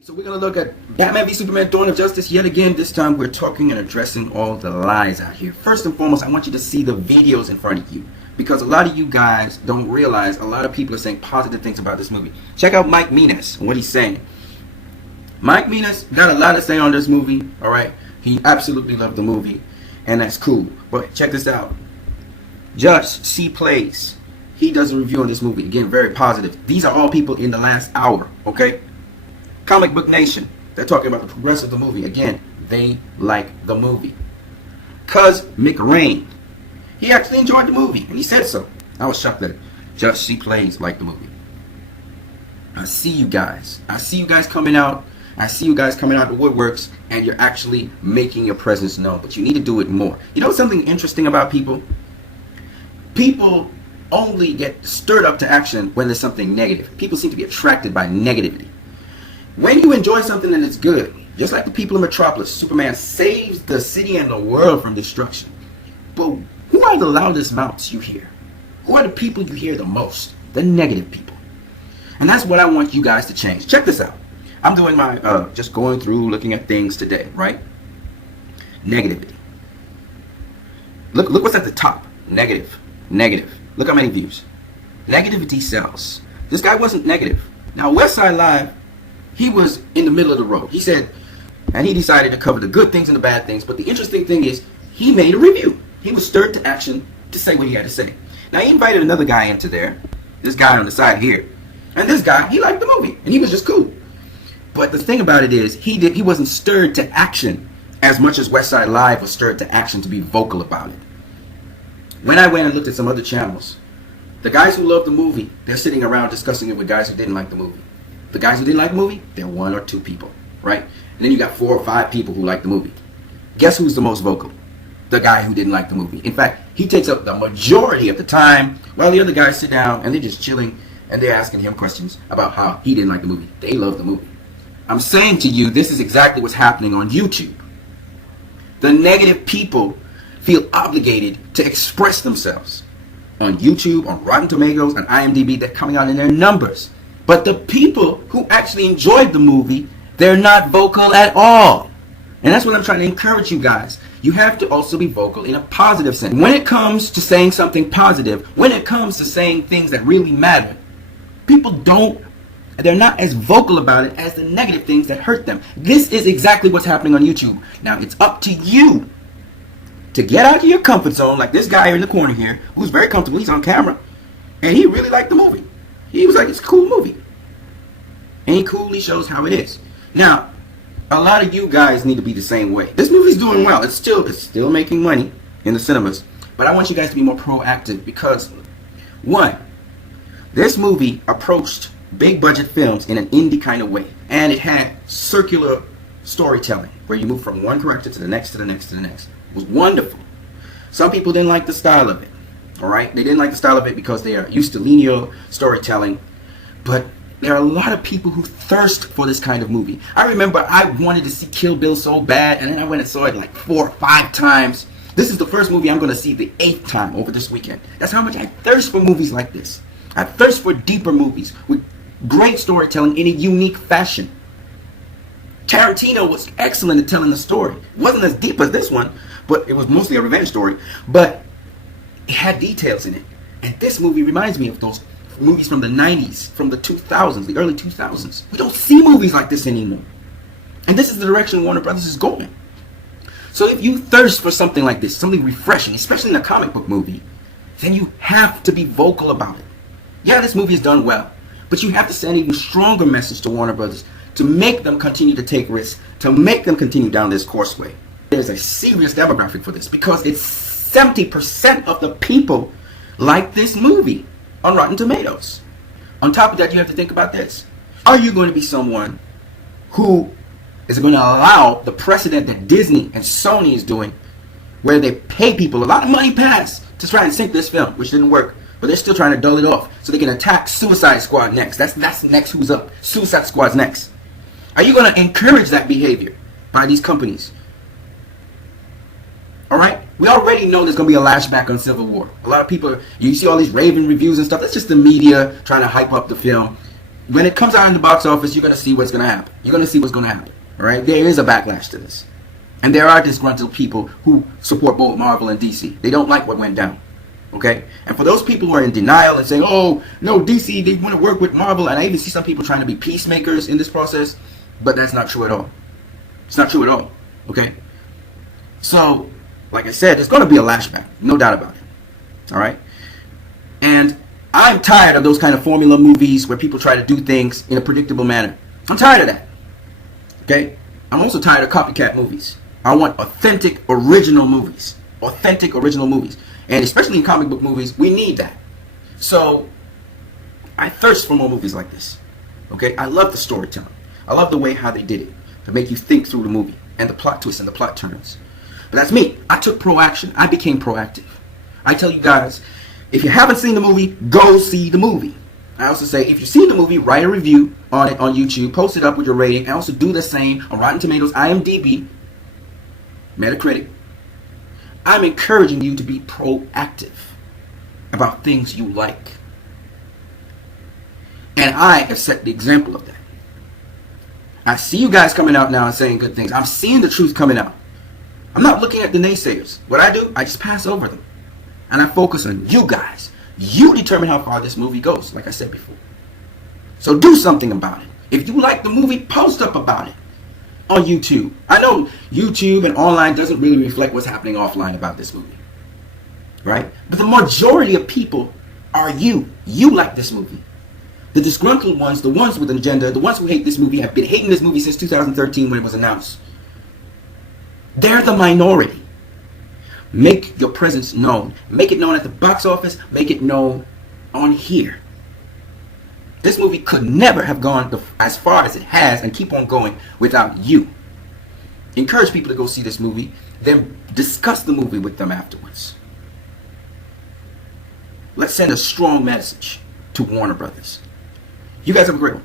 So we're going to look at Batman v Superman Dawn of Justice yet again. This time we're talking and addressing all the lies out here. First and foremost, I want you to see the videos in front of you, because a lot of you guys don't realize a lot of people are saying positive things about this movie. Check out Mike Menas and what he's saying. Mike Menas got a lot to say on this movie, alright? He absolutely loved the movie, and that's cool. But check this out. Just C Plays. He does a review on this movie. Again, very positive. These are all people in the last hour, okay? Comic Book Nation, they're talking about the progress of the movie. Again, they like the movie. Cuz McRain, he actually enjoyed the movie, and he said so. I was shocked that Just She Plays like the movie. I see you guys. I see you guys coming out. I see you guys coming out of the woodworks, and you're actually making your presence known. But you need to do it more. You know something interesting about people? People only get stirred up to action when there's something negative. People seem to be attracted by negativity. When you enjoy something and it's good, just like the people in Metropolis, Superman saves the city and the world from destruction. But who are the loudest mouths you hear? Who are the people you hear the most? The negative people. And that's what I want you guys to change. Check this out. I'm doing my, just going through, looking at things today, right? Negativity. Look what's at the top. Negative. Negative. Look how many views. Negativity sells. This guy wasn't negative. Now, Westside Live, he was in the middle of the road. He said, and he decided to cover the good things and the bad things. But the interesting thing is, he made a review. He was stirred to action to say what he had to say. Now, he invited another guy into there. This guy on the side here. And this guy, he liked the movie. And he was just cool. But the thing about it is, he wasn't stirred to action as much as Westside Live was stirred to action to be vocal about it. When I went and looked at some other channels, the guys who loved the movie, they're sitting around discussing it with guys who didn't like the movie. The guys who didn't like the movie, they're one or two people, right? And then you got 4 or 5 people who like the movie. Guess who's the most vocal? The guy who didn't like the movie. In fact, he takes up the majority of the time while the other guys sit down and they're just chilling and they're asking him questions about how he didn't like the movie. They love the movie. I'm saying to you, this is exactly what's happening on YouTube. The negative people feel obligated to express themselves. On YouTube, on Rotten Tomatoes, on IMDb, they're coming out in their numbers. But the people who actually enjoyed the movie, they're not vocal at all. And that's what I'm trying to encourage you guys. You have to also be vocal in a positive sense. When it comes to saying something positive, when it comes to saying things that really matter, people they're not as vocal about it as the negative things that hurt them. This is exactly what's happening on YouTube. Now, it's up to you to get out of your comfort zone, like this guy in the corner here, who's very comfortable. He's on camera, and he really liked the movie. He was like, it's a cool movie. And he coolly shows how it is. Now, a lot of you guys need to be the same way. This movie's doing well. It's still making money in the cinemas. But I want you guys to be more proactive because, one, this movie approached big budget films in an indie kind of way. And it had circular storytelling where you move from one character to the next, to the next, to the next. It was wonderful. Some people didn't like the style of it. Alright? They didn't like the style of it because they are used to linear storytelling. But there are a lot of people who thirst for this kind of movie. I remember I wanted to see Kill Bill so bad, and then I went and saw it like 4 or 5 times. This is the first movie I'm going to see the 8th time over this weekend. That's how much I thirst for movies like this. I thirst for deeper movies with great storytelling in a unique fashion. Tarantino was excellent at telling the story. It wasn't as deep as this one, but it was mostly a revenge story. But it had details in it. And this movie reminds me of those movies from the 90s, from the 2000s, the early 2000s. We don't see movies like this anymore. And this is the direction Warner Brothers is going. So if you thirst for something like this, something refreshing, especially in a comic book movie, then you have to be vocal about it. Yeah, this movie is done well, but you have to send an even stronger message to Warner Brothers to make them continue to take risks, to make them continue down this courseway. There's a serious demographic for this because it's 70% of the people like this movie on Rotten Tomatoes. On top of that, you have to think about this. Are you going to be someone who is going to allow the precedent that Disney and Sony is doing, where they pay people a lot of money pass to try and sink this film, which didn't work, but they're still trying to dull it off so they can attack Suicide Squad next. That's next who's up. Suicide Squad's next. Are you going to encourage that behavior by these companies? Alright? We already know there's going to be a lashback on Civil War. A lot of people, you see all these raving reviews and stuff. That's just the media trying to hype up the film. when it comes out in the box office, you're going to see what's going to happen. You're going to see what's going to happen. All right? There is a backlash to this. And there are disgruntled people who support both Marvel and DC. They don't like what went down. Okay? And for those people who are in denial and saying, oh, no, DC, they want to work with Marvel. And I even see some people trying to be peacemakers in this process. But that's not true at all. It's not true at all. Okay? So, like I said, there's going to be a lashback. No doubt about it. All right? And I'm tired of those kind of formula movies where people try to do things in a predictable manner. I'm tired of that. Okay? I'm also tired of copycat movies. I want authentic, original movies. Authentic, original movies. And especially in comic book movies, we need that. So, I thirst for more movies like this. Okay? I love the storytelling. I love the way how they did it. To make you think through the movie. And the plot twists and the plot turns. But that's me. I took pro-action. I became proactive. I tell you guys, if you haven't seen the movie, go see the movie. I also say, if you've seen the movie, write a review on it on YouTube. Post it up with your rating. And also do the same on Rotten Tomatoes, IMDb, Metacritic. I'm encouraging you to be proactive about things you like. And I have set the example of that. I see you guys coming out now and saying good things. I'm seeing the truth coming out. I'm not looking at the naysayers. What I do, I just pass over them. And I focus on you guys. You determine how far this movie goes, like I said before. So do something about it. If you like the movie, post up about it on YouTube. I know YouTube and online doesn't really reflect what's happening offline about this movie. Right? But the majority of people are you. You like this movie. The disgruntled ones, the ones with an agenda, the ones who hate this movie, have been hating this movie since 2013 when it was announced. They're the minority. Make your presence known. Make it known at the box office. Make it known on here. This movie could never have gone as far as it has and keep on going without you. Encourage people to go see this movie. Then discuss the movie with them afterwards. Let's send a strong message to Warner Brothers. You guys have a great one.